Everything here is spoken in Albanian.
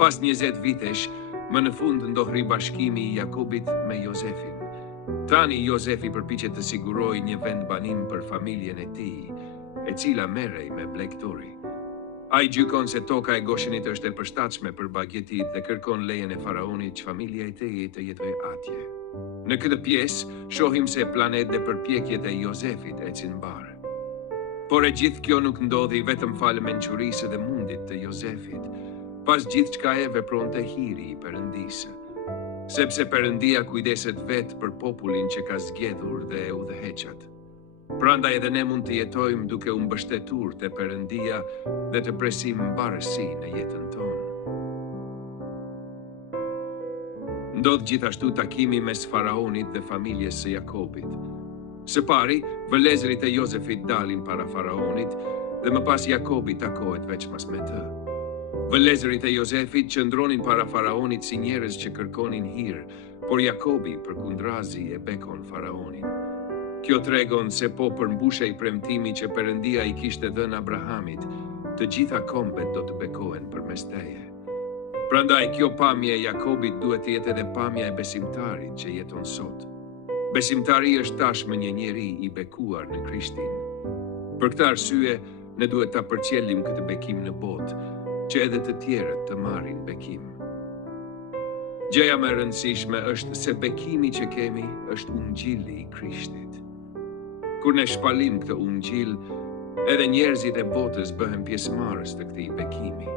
Pas 20 vitesh, më në fund ndohri bashkimi I Jakobit me Jozefin. Tani Jozefi përpiqet të sigurojë një vend banim për familjen e tij, e cila merrej me blegtori. Ai gjykon se toka e Goshenit është e përshtatshme për bagjetit dhe kërkon lejen e faraonit që familja e tij të jetojë atje. Në këtë pjesë, shohim se planet dhe përpjekjet e Jozefit ecin mbar. Por e gjithë kjo nuk ndodhi vetëm falë mençurisë dhe mundit të Jozefit. Pas gjithçka e vepronte hiri I Perëndisë. Sepse Perëndia kujdeset vetë për popullin që ka zgjedhur dhe e udhëheqat. Prandaj edhe ne mund të jetojmë duke u mbështetur te Perëndia dhe të presim mbarësi në jetën tonë. Ndodh gjithashtu takimi mes faraonit dhe familjes së Jakobit. Së pari, vëllezërit e Jozefit dalin para faraonit dhe më pas Jakobi takohet veçmas me të. Vëllezërit e Jozefit qëndronin para faraonit si njerëz që kërkonin hir, por Jakobi përkundrazi e bekon faraonin. Kjo tregon se po përmbushej premtimi që Perëndia I kishte dhënë Abrahamit, të gjitha kombet do të bekohen përmes teje. Prandaj kjo pamje e Jakobit duhet të jetë edhe pamja e besimtarit që jeton sot. Besimtari është tashmë një njeri I bekuar në Krishtin. Për këtë arsye, ne duhet ta përcjellim këtë bekim në botë, që edhe të tjerët të marrin bekim. Gjëja më e rëndësishme është se bekimi që kemi është ungjilli I Krishtit. Kur ne shpalim këtë ungjil, edhe njerëzit e botës bëhen pjesëmarrës të këtij bekimi.